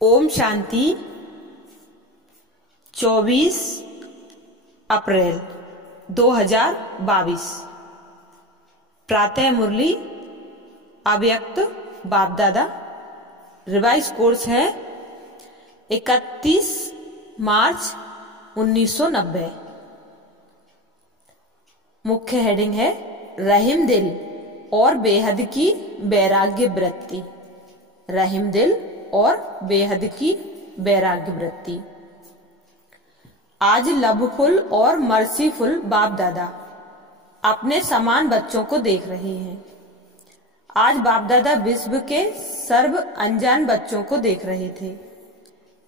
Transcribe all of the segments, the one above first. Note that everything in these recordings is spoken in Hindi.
ओम शांति। 24 अप्रैल 2022। प्रातः मुरली अव्यक्त बाप दादा। रिवाइज कोर्स है 31 मार्च 1990। मुख्य हेडिंग है रहीम दिल और बेहद की वैराग्य वृत्ति। रहीम दिल और बेहद की वैराग्य वृत्ति। आज लवफुल और मर्सीफुल बाप दादा अपने समान बच्चों को देख रहे हैं। आज बाप दादा विश्व के सर्व अनजान बच्चों को देख रहे थे।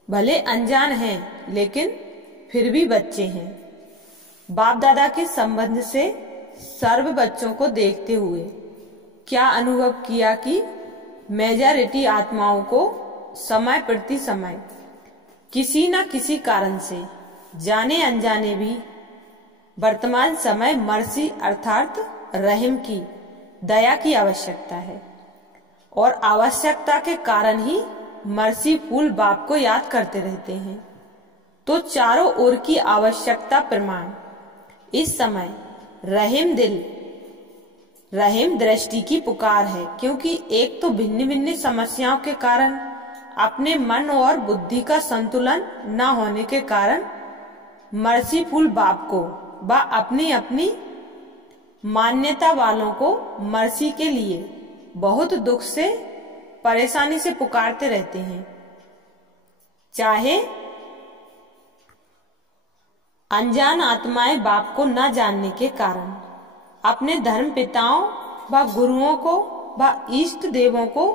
भले अनजान हैं लेकिन फिर भी बच्चे हैं। बाप दादा के संबंध से सर्व बच्चों को देखते हुए क्या अनुभव किया कि मेजॉरिटी आत्माओं को समय प्रति समय किसी न किसी कारण से जाने अनजाने भी वर्तमान समय मर्सी अर्थात रहम की दया की आवश्यकता है और आवश्यकता के कारण ही मर्सीफुल बाप को याद करते रहते हैं। तो चारों ओर की आवश्यकता प्रमाण इस समय रहीम दिल रहीम दृष्टि की पुकार है, क्योंकि एक तो भिन्न भिन्न समस्याओं के कारण अपने मन और बुद्धि का संतुलन न होने के कारण मर्सीफुल बाप को व अपनी अपनी मान्यता वालों को मर्सी के लिए बहुत दुख से परेशानी से पुकारते रहते हैं। चाहे अनजान आत्माएं बाप को न जानने के कारण अपने धर्म पिताओं व गुरुओं को व इष्ट देवों को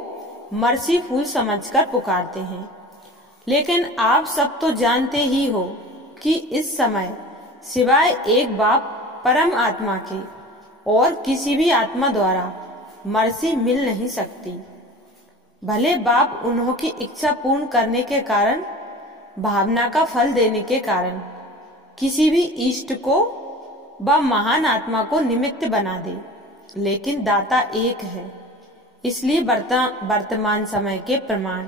मर्सीफुल समझकर पुकारते हैं। लेकिन आप सब तो जानते ही हो कि इस समय सिवाय एक बाप परम आत्मा के और किसी भी आत्मा द्वारा मर्सी मिल नहीं सकती। भले बाप उन्हों की इच्छा पूर्ण करने के कारण भावना का फल देने के कारण किसी भी इष्ट को व महान आत्मा को निमित्त बना दे, लेकिन दाता एक है। इसलिए वर्तमान समय के प्रमाण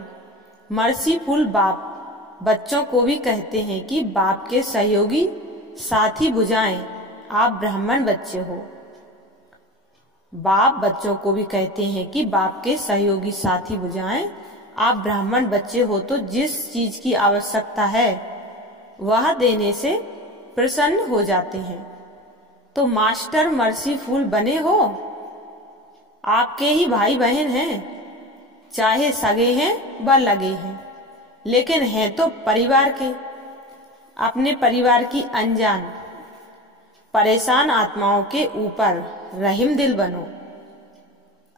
मर्सीफुल बाप बच्चों को भी कहते हैं कि बाप के सहयोगी साथी बुझाएं, आप ब्राह्मण बच्चे हो। बाप बच्चों को भी कहते हैं कि बाप के सहयोगी साथी बुझाएं, आप ब्राह्मण बच्चे हो। तो जिस चीज की आवश्यकता है वह देने से प्रसन्न हो जाते हैं। तो मास्टर मर्सीफुल बने हो। आपके ही भाई बहन हैं, चाहे सगे हैं व लगे हैं, लेकिन हैं तो परिवार के। अपने परिवार की अनजान परेशान आत्माओं के ऊपर रहीम दिल बनो।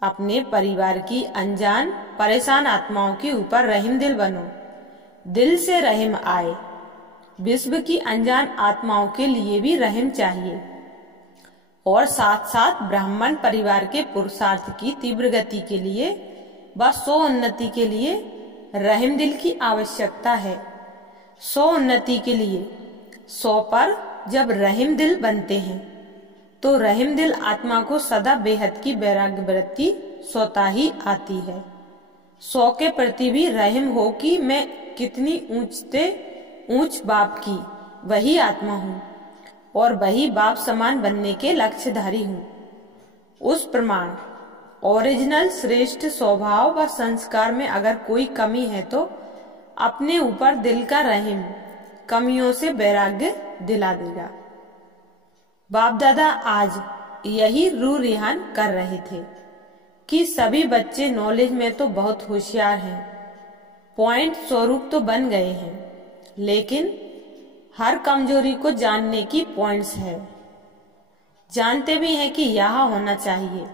अपने परिवार की अनजान परेशान आत्माओं के ऊपर रहीम दिल बनो। दिल से रहीम आए। विश्व की अनजान आत्माओं के लिए भी रहीम चाहिए और साथ साथ ब्राह्मण परिवार के पुरुषार्थ की तीव्र गति के लिए व स्वोन्नति के लिए रहीम दिल की आवश्यकता है। स्वोन्नति के लिए 100 पर जब रहीम दिल बनते हैं तो रहीम दिल आत्मा को सदा बेहद की वैराग्य वृत्ति स्वतः ही आती है। 100 के प्रति भी रहीम हो कि मैं कितनी ऊंच बाप की वही आत्मा हूँ और वही बाप समान बनने के लक्ष्यधारी हूँ। उस प्रमाण ओरिजिनल श्रेष्ठ स्वभाव व संस्कार में अगर कोई कमी है तो अपने ऊपर दिल का रहीम कमियों से वैराग्य दिला देगा। बाप दादा आज यही रूह रिहान कर रहे थे कि सभी बच्चे नॉलेज में तो बहुत होशियार हैं, पॉइंट स्वरूप तो बन गए हैं, लेकिन हर कमजोरी को जानने की पॉइंट्स है। जानते भी हैं कि यह होना चाहिए,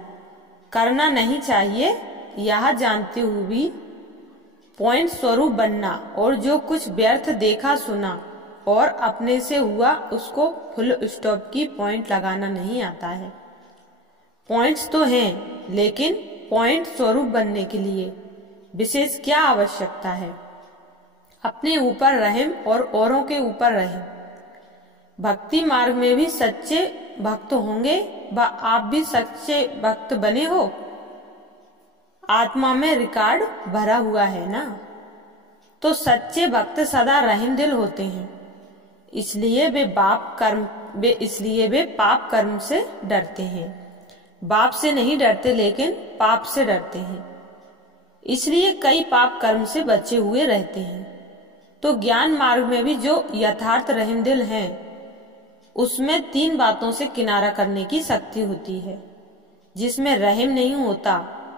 करना नहीं चाहिए, यह जानते हुए भी पॉइंट स्वरूप बनना और जो कुछ व्यर्थ देखा सुना और अपने से हुआ उसको फुल स्टॉप की पॉइंट लगाना नहीं आता है। पॉइंट्स तो हैं, लेकिन पॉइंट स्वरूप बनने के लिए विशेष क्या आवश्यकता है? अपने ऊपर रहीम और औरों के ऊपर रहीम। भक्ति मार्ग में भी सच्चे भक्त होंगे व आप भी सच्चे भक्त बने हो। आत्मा में रिकॉर्ड भरा हुआ है ना। तो सच्चे भक्त सदा रहम दिल होते हैं, इसलिए वे पाप कर्म से डरते हैं। बाप से नहीं डरते लेकिन पाप से डरते हैं, इसलिए कई पाप कर्म से बचे हुए रहते हैं। तो ज्ञान मार्ग में भी जो यथार्थ रहम दिल हैं, उसमें 3 बातों से किनारा करने की शक्ति होती है। जिसमें रहम नहीं होता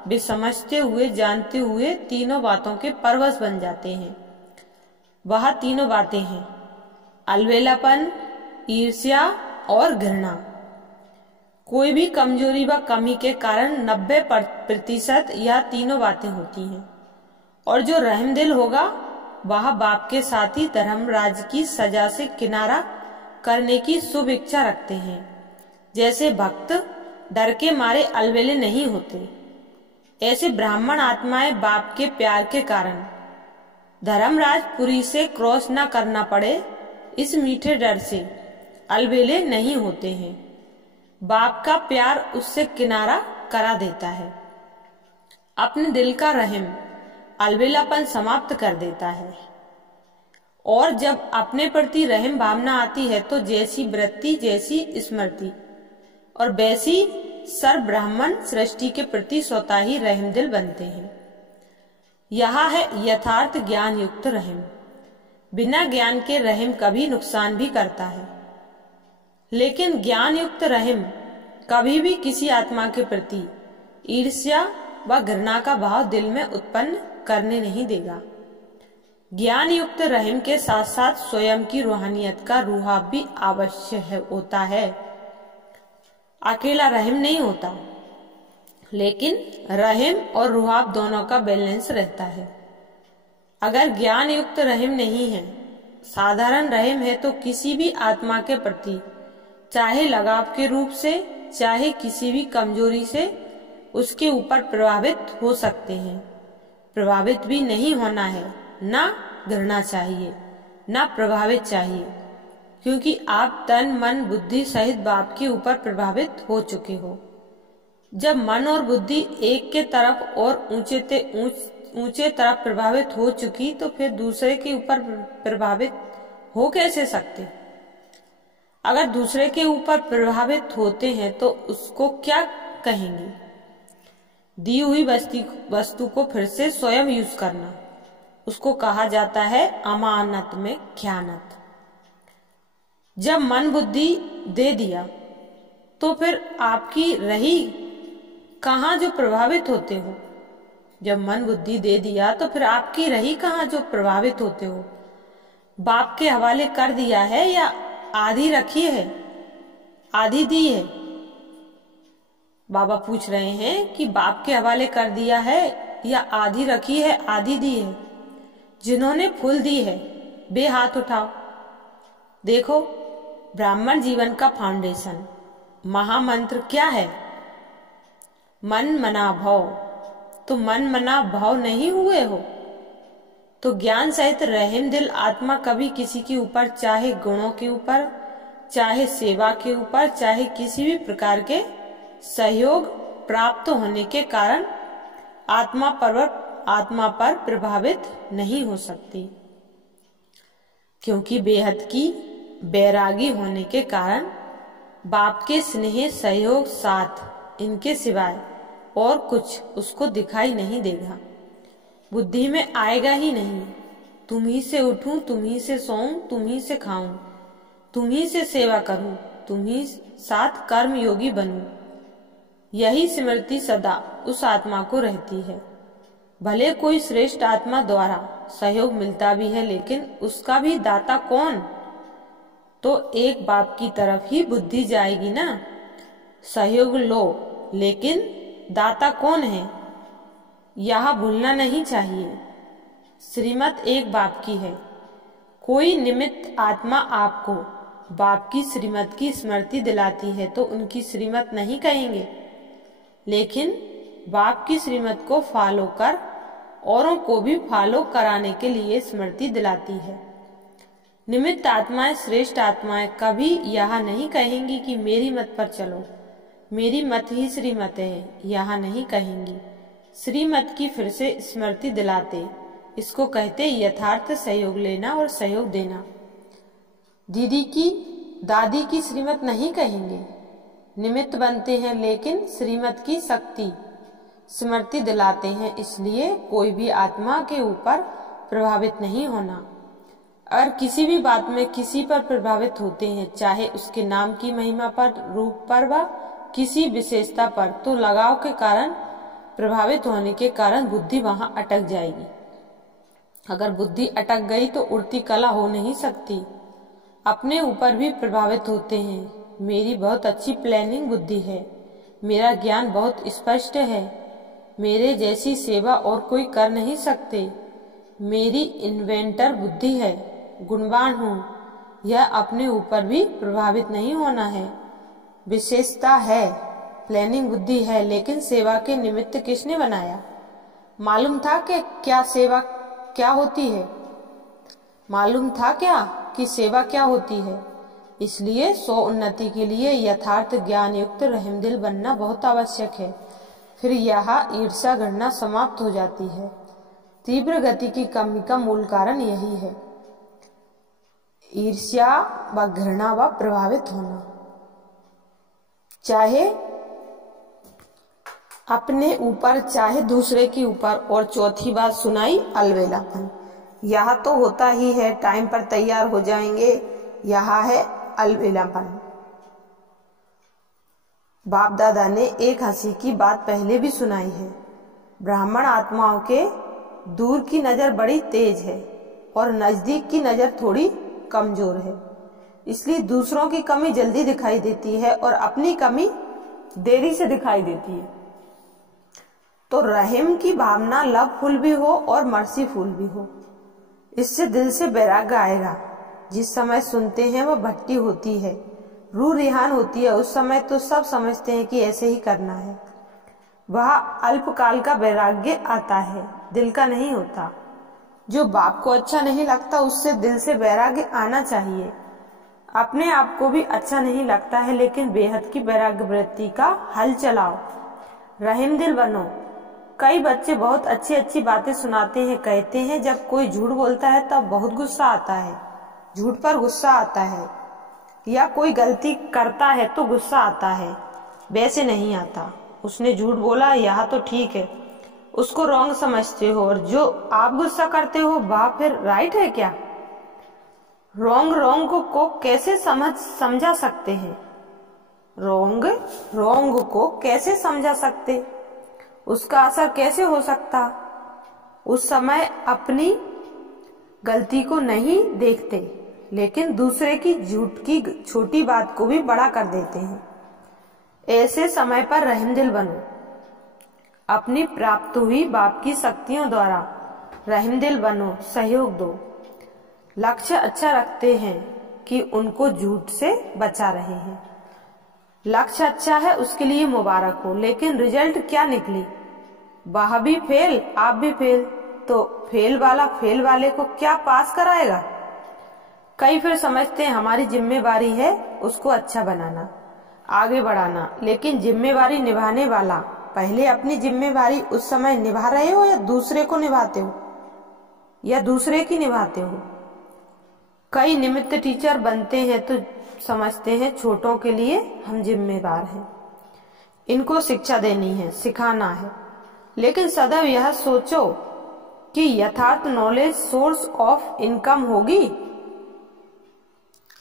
वे समझते हुए जानते हुए तीनों बातों के परवश बन जाते हैं। वह तीनों बातें हैं अलबेलापन, ईर्ष्या और घृणा। कोई भी कमजोरी व कमी के कारण 90% यह तीनों बातें होती हैं। और जो रहमदिल होगा वह बाप के साथ ही धर्मराज की सजा से किनारा करने की शुभ इच्छा रखते हैं। जैसे भक्त डर के मारे अलबेले नहीं होते, ऐसे ब्राह्मण आत्माएं बाप के प्यार के कारण धर्मराजपुरी से क्रॉस न करना पड़े इस मीठे डर से अलबेले नहीं होते हैं। बाप का प्यार उससे किनारा करा देता है। अपने दिल का रहम अलबेलापन समाप्त कर देता है। और जब अपने प्रति रहम भावना आती है तो जैसी वृत्ति जैसी स्मृति और वैसी सर्व ब्राह्मण सृष्टि के प्रति स्वतः ही रहमदिल बनते हैं। यह है यथार्थ ज्ञान युक्त रहम। बिना ज्ञान के रहम कभी नुकसान भी करता है, लेकिन ज्ञान युक्त रहम कभी भी किसी आत्मा के प्रति ईर्ष्या व घृणा का भाव दिल में उत्पन्न करने नहीं देगा। ज्ञान युक्त रहम के साथ साथ स्वयं की रूहानियत का रुहाब भी आवश्यक होता है। अकेला रहम नहीं होता, लेकिन रहम और रुहाब दोनों का बैलेंस रहता है। अगर ज्ञान युक्त रहम नहीं है, साधारण रहम है, तो किसी भी आत्मा के प्रति चाहे लगाव के रूप से चाहे किसी भी कमजोरी से उसके ऊपर प्रभावित हो सकते हैं। प्रभावित भी नहीं होना है, ना घृणा चाहिए ना प्रभावित चाहिए, क्योंकि आप तन मन बुद्धि सहित बाप के ऊपर प्रभावित हो चुके हो। जब मन और बुद्धि एक के तरफ और ऊंचे तरफ प्रभावित हो चुकी तो फिर दूसरे के ऊपर प्रभावित हो कैसे सकते? अगर दूसरे के ऊपर प्रभावित होते हैं तो उसको क्या कहेंगे? दी हुई वस्तु को फिर से स्वयं यूज करना, उसको कहा जाता है अमानत में ख्यानत। जब मन बुद्धि दे दिया तो फिर आपकी रही कहाँ जो प्रभावित होते हो? जब मन बुद्धि दे दिया तो फिर आपकी रही कहाँ जो प्रभावित होते हो? बाप के हवाले कर दिया है या आधी रखी है, आधी दी है? बाबा पूछ रहे हैं कि बाप के हवाले कर दिया है या आधी रखी है, आधी दी है? जिन्होंने फुल दी है वे हाथ उठाओ। देखो, ब्राह्मण जीवन का फाउंडेशन महामंत्र क्या है? मन मना भाव। तो मन मना भाव नहीं हुए हो तो ज्ञान सहित रहम दिल आत्मा कभी किसी के ऊपर, चाहे गुणों के ऊपर, चाहे सेवा के ऊपर, चाहे किसी भी प्रकार के सहयोग प्राप्त होने के कारण आत्मा पर प्रभावित नहीं हो सकती, क्योंकि बेहद की बैरागी होने के कारण बाप के स्नेह सहयोग साथ इनके सिवाय और कुछ उसको दिखाई नहीं देगा, बुद्धि में आएगा ही नहीं। तुम ही से उठूं, तुम ही से सोऊं, तुम ही से खाऊं, तुम ही से सेवा करूं, तुम ही साथ कर्म योगी बनूं, यही स्मृति सदा उस आत्मा को रहती है। भले कोई श्रेष्ठ आत्मा द्वारा सहयोग मिलता भी है, लेकिन उसका भी दाता कौन? तो एक बाप की तरफ ही बुद्धि जाएगी ना। सहयोग लो, लेकिन दाता कौन है यह भूलना नहीं चाहिए। श्रीमत एक बाप की है। कोई निमित्त आत्मा आपको बाप की श्रीमत की स्मृति दिलाती है तो उनकी श्रीमत नहीं कहेंगे, लेकिन बाप की श्रीमत को फॉलो कर औरों को भी फॉलो कराने के लिए स्मृति दिलाती है। निमित्त आत्माएं, श्रेष्ठ आत्माएं कभी यह नहीं कहेंगी कि मेरी मत पर चलो, मेरी मत ही श्रीमत है, यह नहीं कहेंगी। श्रीमत की फिर से स्मृति दिलाते इसको कहते यथार्थ सहयोग लेना और सहयोग देना। दीदी की दादी की श्रीमत नहीं कहेंगे, निमित्त बनते हैं, लेकिन श्रीमत की शक्ति स्मृति दिलाते हैं। इसलिए कोई भी आत्मा के ऊपर प्रभावित नहीं होना। अगर किसी भी बात में किसी पर प्रभावित होते हैं, चाहे उसके नाम की महिमा पर, रूप पर व किसी विशेषता पर, तो लगाव के कारण, प्रभावित होने के कारण बुद्धि वहां अटक जाएगी। अगर बुद्धि अटक गई तो उड़ती कला हो नहीं सकती। अपने ऊपर भी प्रभावित होते हैं। मेरी बहुत अच्छी प्लानिंग बुद्धि है, मेरा ज्ञान बहुत स्पष्ट है, मेरे जैसी सेवा और कोई कर नहीं सकते, मेरी इन्वेंटर बुद्धि है, गुणवान हूँ। यह अपने ऊपर भी प्रभावित नहीं होना है। विशेषता है, प्लानिंग बुद्धि है, लेकिन सेवा के निमित्त किसने बनाया? मालूम था कि क्या सेवा क्या होती है? मालूम था क्या कि सेवा क्या होती है? इसलिए उन्नति के लिए यथार्थ ज्ञान युक्त रहमदिल बनना बहुत आवश्यक है। फिर यह ईर्ष्या घृणा समाप्त हो जाती है। तीव्र गति की कमी का मूल कारण यही है, ईर्ष्या व घृणा व प्रभावित होना, चाहे अपने ऊपर चाहे दूसरे के ऊपर। और चौथी बात सुनाई अलबेलापन। यह तो होता ही है, टाइम पर तैयार हो जाएंगे, यह है अलबेलापन। बाप दादा ने एक हंसी की बात पहले भी सुनाई है। ब्राह्मण आत्माओं के दूर की नजर बड़ी तेज है और नजदीक की नजर थोड़ी कमजोर है। इसलिए दूसरों की कमी जल्दी दिखाई देती है और अपनी कमी देरी से दिखाई देती है। तो रहम की भावना लवफुल भी हो और मर्सीफुल भी हो, इससे दिल से वैराग्य आएगा। जिस समय सुनते हैं वह भट्टी होती है, रूह रिहान होती है, उस समय तो सब समझते हैं कि ऐसे ही करना है। वह अल्पकाल का वैराग्य आता है, दिल का नहीं होता। जो बाप को अच्छा नहीं लगता उससे दिल से वैराग्य आना चाहिए। अपने आप को भी अच्छा नहीं लगता है, लेकिन बेहद की वैराग्य वृत्ति का हल चलाओ, रहम दिल बनो। कई बच्चे बहुत अच्छी अच्छी बातें सुनाते हैं, कहते हैं जब कोई झूठ बोलता है तब बहुत गुस्सा आता है, झूठ पर गुस्सा आता है, या कोई गलती करता है तो गुस्सा आता है, वैसे नहीं आता। उसने झूठ बोला, यह तो ठीक है, उसको रॉन्ग समझते हो, और जो आप गुस्सा करते हो वह फिर राइट है क्या? रॉन्ग को कैसे समझा सकते हैं? रॉन्ग को कैसे समझा सकते? उसका असर कैसे हो सकता? उस समय अपनी गलती को नहीं देखते, लेकिन दूसरे की झूठ की छोटी बात को भी बड़ा कर देते हैं। ऐसे समय पर रहमदिल बनो। अपनी प्राप्त हुई बाप की शक्तियों द्वारा रहमदिल बनो, सहयोग दो। लक्ष्य अच्छा रखते हैं कि उनको झूठ से बचा रहे हैं। लक्ष्य अच्छा है, उसके लिए मुबारक हो, लेकिन रिजल्ट क्या निकली? वह भी फेल, आप भी फेल, तो फेल वाले को क्या पास कराएगा? कई फिर समझते हैं हमारी जिम्मेवारी है उसको अच्छा बनाना, आगे बढ़ाना, लेकिन जिम्मेवारी निभाने वाला पहले अपनी जिम्मेवारी उस समय निभा रहे हो, या दूसरे को निभाते हो, या दूसरे की निभाते हो? कई निमित्त टीचर बनते हैं तो समझते हैं छोटों के लिए हम जिम्मेवार हैं, इनको शिक्षा देनी है, सिखाना है। लेकिन सदैव यह सोचो कि यथार्थ नॉलेज सोर्स ऑफ इनकम होगी।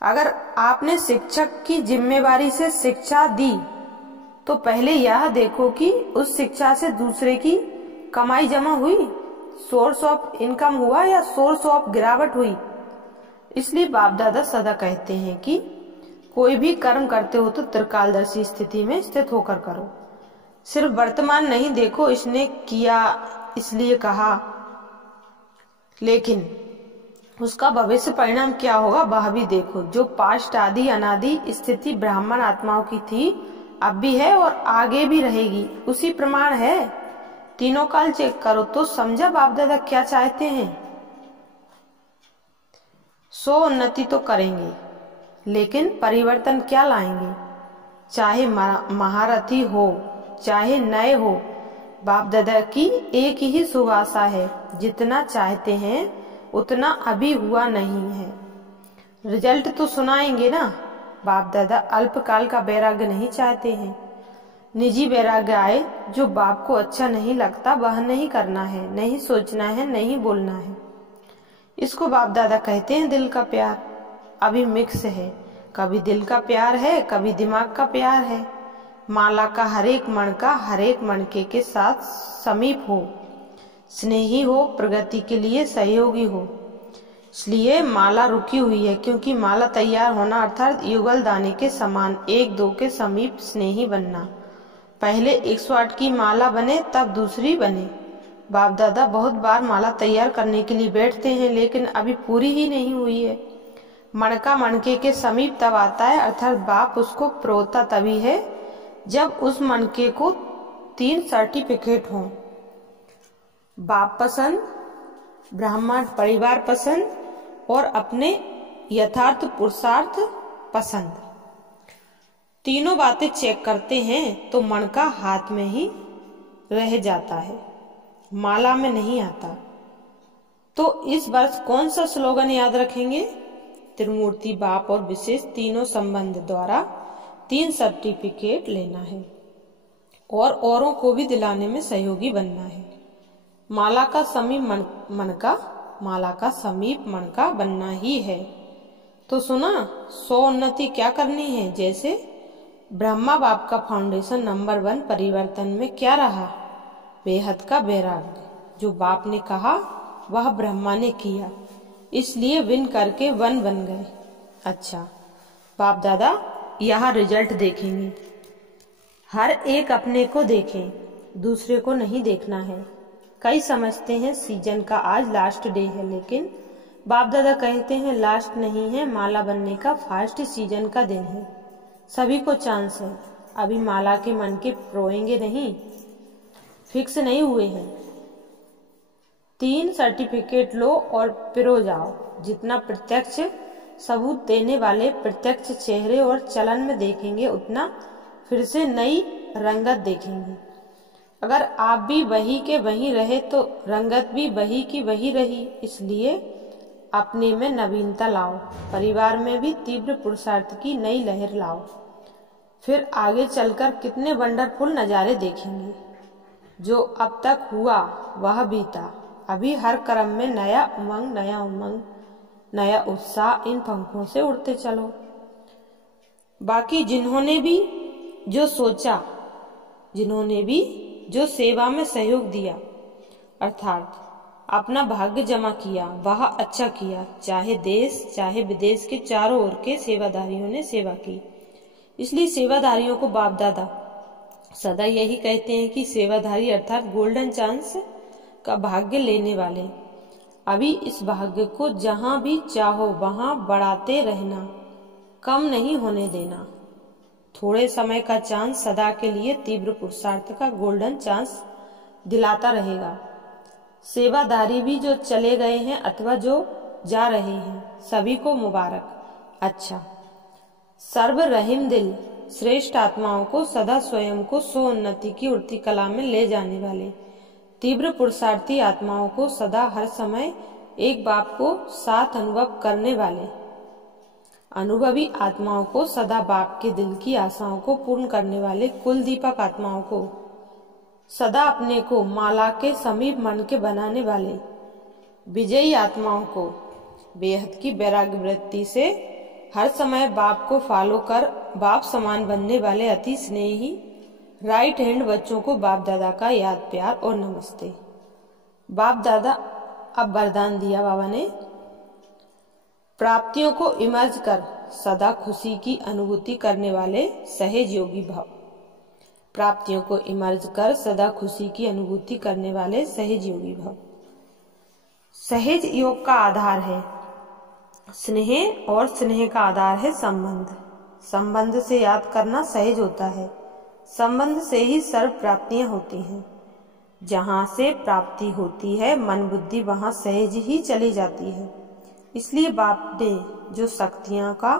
अगर आपने शिक्षक की जिम्मेवारी से शिक्षा दी तो पहले यह देखो कि उस शिक्षा से दूसरे की कमाई जमा हुई, सोर्स ऑफ इनकम हुआ या सोर्स ऑफ गिरावट हुई। इसलिए बाप दादा सदा कहते हैं कि कोई भी कर्म करते हो तो त्रिकालदर्शी स्थिति में स्थित होकर करो। सिर्फ वर्तमान नहीं देखो, इसने किया इसलिए कहा, लेकिन उसका भविष्य परिणाम क्या होगा वह भी देखो। जो पास्ट आदि अनादि स्थिति ब्राह्मण आत्माओं की थी, अब भी है और आगे भी रहेगी, उसी प्रमाण है। तीनों काल चेक करो तो समझा बाप दादा क्या चाहते हैं। उन्नति तो करेंगे, लेकिन परिवर्तन क्या लाएंगे? चाहे महारथी हो चाहे नए हो, बाप दादा की एक ही शुभ आशा है, जितना चाहते हैं उतना अभी हुआ नहीं है। रिजल्ट तो सुनाएंगे ना। बाप दादा अल्पकाल का वैराग्य नहीं चाहते हैं। निजी वैराग्य आए, जो बाप को अच्छा नहीं लगता वह नहीं करना है, नहीं सोचना है, नहीं बोलना है। इसको बाप दादा कहते हैं दिल का प्यार। अभी मिक्स है, कभी दिल का प्यार है, कभी दिमाग का प्यार है। माला का हरेक मणका हरेक मणके के साथ समीप हो, स्नेही हो, प्रगति के लिए सहयोगी हो। इसलिए माला रुकी हुई है, क्योंकि माला तैयार होना अर्थात युगल दाने के समान एक दो के समीप स्नेही बनना। पहले 108 की माला बने तब दूसरी बने। बाप दादा बहुत बार माला तैयार करने के लिए बैठते हैं, लेकिन अभी पूरी ही नहीं हुई है। मणका मणके के समीप तब आता है, अर्थात बाप उसको प्रोता तभी है जब उस मणके को 3 सर्टिफिकेट हों। बाप पसंद, ब्राह्मण परिवार पसंद और अपने यथार्थ पुरुषार्थ पसंद। तीनों बातें चेक करते हैं तो मणका हाथ में ही रह जाता है, माला में नहीं आता। तो इस वर्ष कौन सा स्लोगन याद रखेंगे? त्रिमूर्ति बाप और विशेष तीनों संबंध द्वारा 3 सर्टिफिकेट लेना है और औरों को भी दिलाने में सहयोगी बनना है। माला का समीप मणका, माला का समीप मणका बनना ही है। तो सुना, 100 उन्नति क्या करनी है? जैसे ब्रह्मा बाप का फाउंडेशन नंबर 1 परिवर्तन में क्या रहा? बेहद का वैराग्य। जो बाप ने कहा वह ब्रह्मा ने किया, इसलिए विन करके 1 बन गए। अच्छा, बाप दादा यहाँ रिजल्ट देखेंगे। हर एक अपने को देखें, दूसरे को नहीं देखना है। कई समझते हैं सीजन का आज लास्ट डे है, लेकिन बाप दादा कहते हैं लास्ट नहीं है, माला बनने का फर्स्ट सीजन का दिन है। सभी को चांस है। अभी माला के मन के प्रोएंगे नहीं, फिक्स नहीं हुए हैं। 3 सर्टिफिकेट लो और पिरो जाओ। जितना प्रत्यक्ष सबूत देने वाले प्रत्यक्ष चेहरे और चलन में देखेंगे, उतना फिर से नई रंगत देखेंगे। अगर आप भी वही के वही रहे तो रंगत भी वही की वही रही। इसलिए अपने में नवीनता लाओ, परिवार में भी तीव्र पुरुषार्थ की नई लहर लाओ। फिर आगे चलकर कितने वंडरफुल नज़ारे देखेंगे। जो अब तक हुआ वह बीता। अभी हर कर्म में नया उमंग, नया उत्साह। इन पंखों से उड़ते चलो। बाकी जिन्होंने भी जो सोचा, जिन्होंने भी जो सेवा में सहयोग दिया, अर्थात अपना भाग्य जमा किया, वह अच्छा किया। चाहे देश चाहे विदेश के चारों ओर के सेवादारियों ने सेवा की। इसलिए सेवादारियों को बाप दादा सदा यही कहते हैं कि सेवाधारी अर्थात गोल्डन चांस का भाग्य लेने वाले। अभी इस भाग्य को जहां भी चाहो वहां बढ़ाते रहना, कम नहीं होने देना। थोड़े समय का चांस सदा के लिए तीव्र पुरुषार्थ का गोल्डन चांस दिलाता रहेगा। सेवादारी भी जो चले गए हैं अथवा जो जा रहे हैं, सभी को मुबारक। अच्छा, सर्व रहीम दिल श्रेष्ठ आत्माओं को सदा स्वयं को स्वोन्नति की उड़ती कला में ले जाने वाले, तीव्र पुरुषार्थी आत्माओं को सदा हर समय एक बाप को साथ अनुभव करने वाले, अनुभवी आत्माओं को सदा बाप के दिल की आशाओं को पूर्ण करने वाले, कुल दीपक आत्माओं को सदा अपने को माला के समीप मन के बनाने वाले, विजयी आत्माओं को बेहद की वैराग्य वृत्ति से हर समय बाप को फॉलो कर बाप समान बनने वाले अति स्नेही राइट हैंड बच्चों को बाप दादा का याद प्यार और नमस्ते। बाप दादा अब वरदान दिया बाबा ने, प्राप्तियों को इमर्ज कर सदा खुशी की अनुभूति करने वाले सहज योगी भव। प्राप्तियों को इमर्ज कर सदा खुशी की अनुभूति करने वाले सहज योगी भव। सहज योग का आधार है स्नेह और स्नेह का आधार है संबंध। संबंध से याद करना सहज होता है। संबंध से ही सर्व प्राप्तियां होती हैं। जहाँ से प्राप्ति होती है मन बुद्धि वहाँ सहज ही चली जाती है। इसलिए बाप ने जो शक्तियाँ का,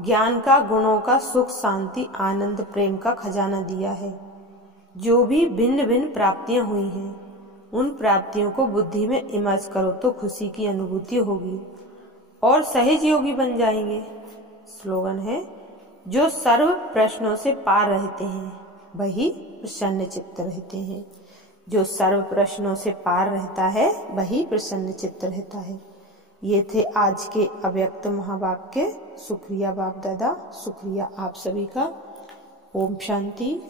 ज्ञान का, गुणों का, सुख शांति आनंद प्रेम का खजाना दिया है, जो भी भिन्न भिन्न प्राप्तियां हुई हैं उन प्राप्तियों को बुद्धि में इमर्ज करो तो खुशी की अनुभूति होगी और सहज योगी बन जाएंगे। स्लोगन है, जो सर्व प्रश्नों से पार रहते हैं वही प्रसन्न चित्त रहते हैं। जो सर्व प्रश्नों से पार रहता है वही प्रसन्न चित्त रहता है। ये थे आज के अव्यक्त महावाक्य। शुक्रिया बाप दादा, शुक्रिया आप सभी का। ओम शांति।